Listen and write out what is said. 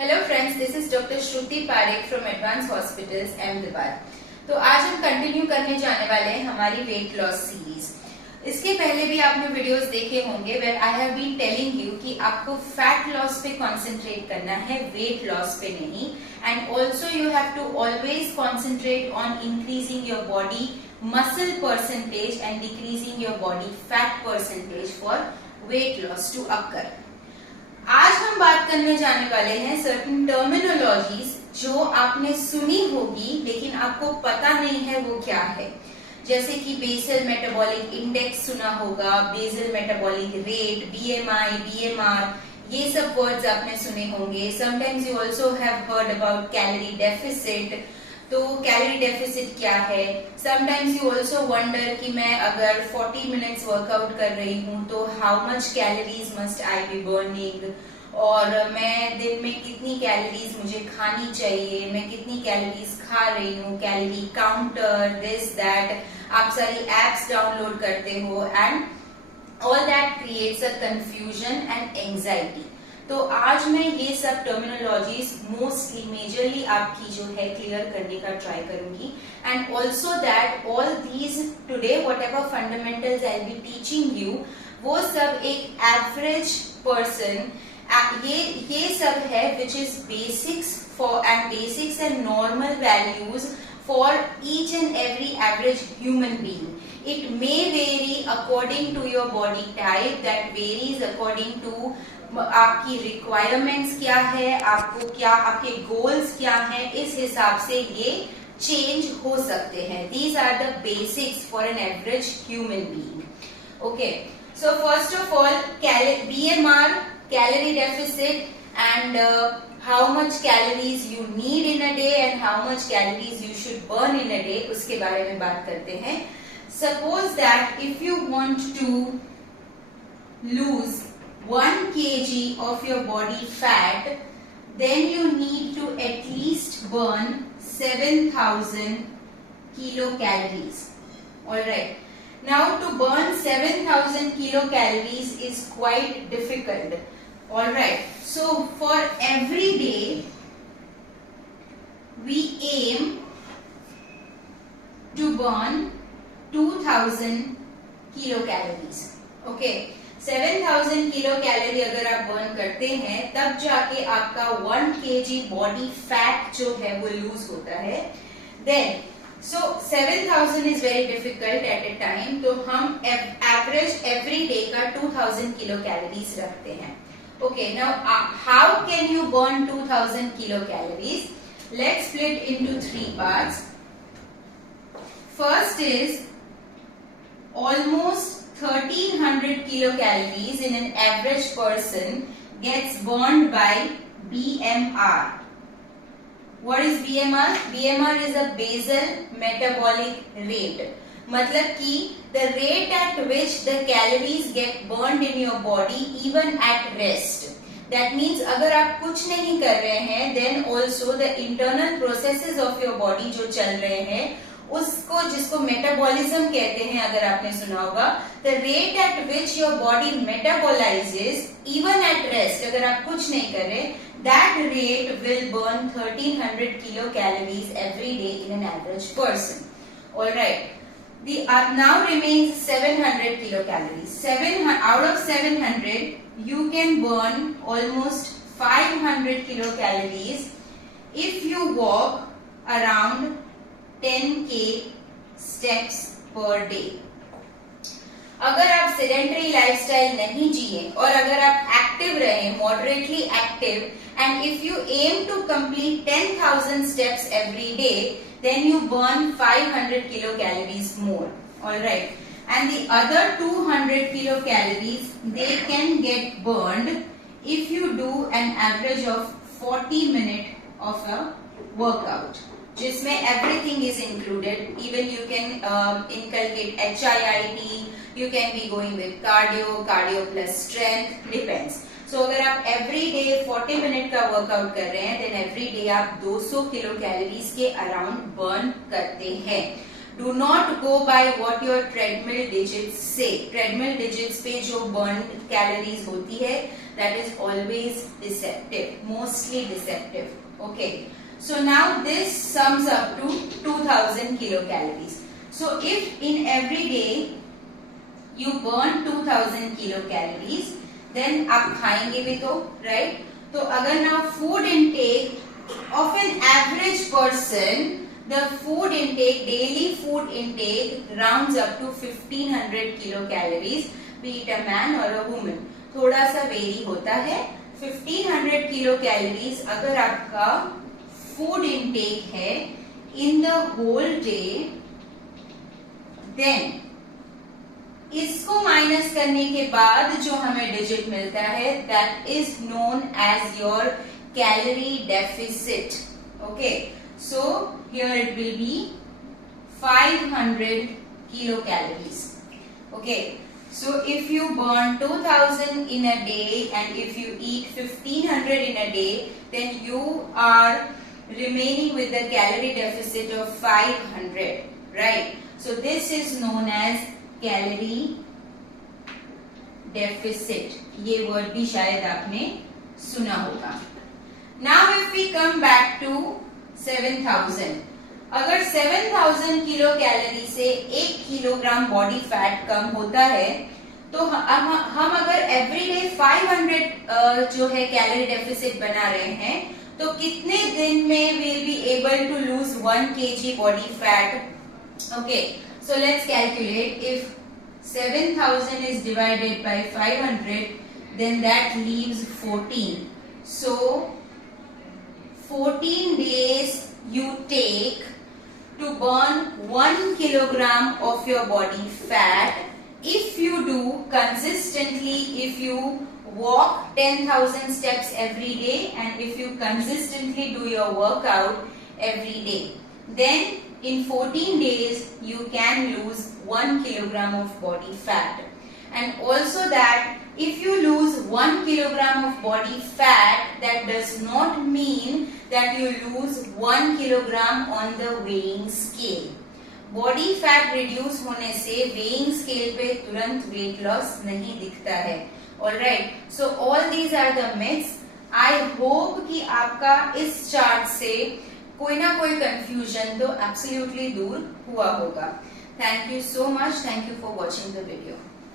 Hello friends, this is doctor Shruti Parekh from advance hospitals Ahmedabad. तो आज हम कंटिन्यू करने जाने वाले हैं हमारी वेट लॉस सीरीज। इसके पहले भी आपने वीडियोस देखे होंगे where I have been telling you कि आपको फैट लॉस पे कंसंट्रेट करना है, वेट लॉस पे नहीं। And also you have to always concentrate on increasing your body muscle percentage and decreasing your body fat percentage for weight loss to occur. आज हम बात करने जाने वाले हैं सर्टेन टर्मिनोलॉजीज जो आपने सुनी होगी लेकिन आपको पता नहीं है वो क्या है। जैसे कि बेसल मेटाबॉलिक इंडेक्स सुना होगा, basal metabolic rate, BMI, BMR, ये सब वर्ड्स आपने सुने होंगे। Sometimes you also have heard about calorie deficit. तो कैलोरी डेफिसिट क्या है? समटाइम्स यू ऑल्सो वंडर कि मैं अगर 40 मिनट्स वर्कआउट कर रही हूँ तो how much calories must I be burning, और मैं दिन में कितनी कैलोरीज मुझे खानी चाहिए, मैं कितनी कैलोरीज खा रही हूँ, कैलोरी काउंटर, दिस दैट। आप सारी एप्स डाउनलोड करते हो and all that creates a confusion and anxiety. तो आज मैं ये सब टर्मिनोलॉजीज मोस्टली मेजरली आपकी जो है क्लियर करने का ट्राई करूंगी। And also that all these today whatever fundamentals I be teaching you, वो सब एक एवरेज पर्सन, ये सब है which is basics and normal values for each and every average human being. It may vary according to your body type, that varies according to आपकी requirements क्या है, आपके गोल्स क्या है, इस हिसाब से ये चेंज हो सकते हैं। These are the basics for an average human being. Okay, so first of all BMR, calorie deficit, and how much calories you need in a day and how much calories you should burn in a day, उसके बारे में बात करते हैं। Suppose that if you want to lose 1 kg of your body fat, then you need to at least burn 7,000 kilocalories. Alright. Now to burn 7,000 kilocalories is quite difficult. Alright. So for every day we aim to burn 2,000 kilocalories. Okay. 7,000 kilo calorie अगर आप बर्न करते हैं तब जाके आपका 1 kg body fat जो है वो लूज होता है। Then so 7,000 is very difficult at a time, तो हम एवरेज एवरी डे का 2,000 किलो कैलोरीज रखते हैं। Okay, now how can you burn 2,000 kilo calories? Let's split into 3 parts. First is almost 1,300 kilocalories in an average person gets burned by BMR. What is BMR? BMR is a basal metabolic rate. मतलब कि the rate at which the calories get burned in your body even at rest. That means अगर आप कुछ नहीं कर रहे हैं then also the internal processes of your body जो चल रहे हैं उसको, जिसको मेटाबॉलिज्म कहते हैं अगर आपने सुना होगा, the rate at which your body metabolises even at rest, अगर आप कुछ नहीं कर रहे, that rate will burn 1,300 kilo calories every day in an average person. Alright, now remains 700 kilo calories. Out of 700 you can burn almost 500 kilo calories if you walk around 10k steps per day। अगर आप sedentary lifestyle नहीं जिए और अगर आप active रहे, moderately active, and if you aim to complete 10,000 steps every day, then you burn 500 kilocalories more. All right, and the other 200 kilocalories they can get burned if you do an average of 40 minutes of a workout, जिसमें everything is included. Even you can inculcate HIIT, you can be going with cardio plus strength, depends. So अगर आप every day 40 मिनट का वर्कआउट कर रहे हैं then every day आप 200 kilo calories के around burn करते हैं। Do not go by what your treadmill digits से। ट्रेडमिल डिजिट्स पे जो बर्न कैलोरीज होती है that is always deceptive, mostly deceptive. Okay, so now this sums up to 2000 kilocalories. So if in every day you burn 2000 kilocalories, then आप खाएंगे भी तो, right? तो अगर now food intake of an average person, the food intake, daily food intake rounds up to 1500 kilocalories, be it a man or a woman. थोड़ा सा वेरी होता है। 1500 kilocalories अगर आपका फूड इनटेक है in the whole day, then इसको minus करने के बाद जो हमें डिजिट मिलता है that is known as your calorie deficit. Okay, so here it will be 500 kilo calories. Okay, so if you burn 2000 in a day and if you eat 1500 in a day, then you are remaining with the calorie deficit of 500, right? So this is known as calorie deficit. ये word भी शायद आपने सुना होगा। Now if we come back to 7000, अगर 7000 kilo calorie से 1 kilogram body fat कम होता है तो हम अगर एवरीडे 500 जो है कैलोरी डेफिसिट बना रहे हैं तो कितने दिन में we'll be able to lose 1 kg body fat? Okay, so let's calculate. If 7000 is divided by 500, then that leaves 14. So 14 days you take to burn 1 kilogram of your body fat. If you do consistently, if you walk 10,000 steps every day and if you consistently do your workout every day, then in 14 days you can lose 1 kilogram of body fat. And also that if you lose 1 kilogram of body fat, that does not mean that you lose 1 kilogram on the weighing scale. Body fat reduce होने से weighing scale पे तुरंत weight loss नहीं दिखता है। Alright, so all these are the myths. I hope कि आपका इस चार्ट से कोई ना कोई कंफ्यूजन तो एब्सोल्युटली दूर हुआ होगा। Thank you so much. Thank you for watching the video.